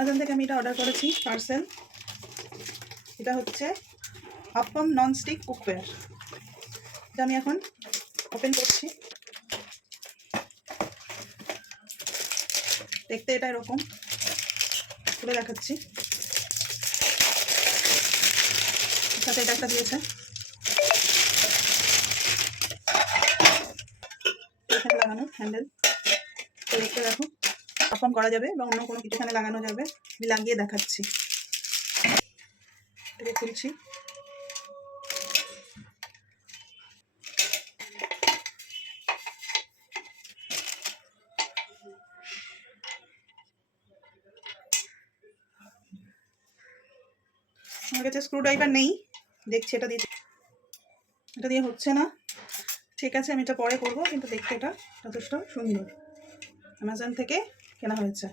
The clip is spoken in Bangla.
অ্যামাজন থেকে আমি এটা অর্ডার করেছি পার্সেল। এটা হচ্ছে আপ্পম ননস্টিক কুকওয়্যার। এটা আমি এখন ওপেন করছি। দেখতে এটা এরকম, খুলে দেখাচ্ছি। সাথে এটা একটা দিয়েছে, এখানে লাগানো হ্যান্ডেল। তো দেখতে দেখো, আপ্পম করা যাবে বা অন্য কোনো কিছু এখানে লাগানো যাবে। আমি লাগিয়ে দেখাচ্ছি। এটাকে খুলছি। আমার কাছে স্ক্রু ড্রাইভার নেই, দেখছি এটা দিয়ে হচ্ছে না। ঠিক আছে, আমি এটা পরে করবো, কিন্তু দেখতে এটা যথেষ্ট সুন্দর। অ্যামাজন থেকে কেনা হয়েছে।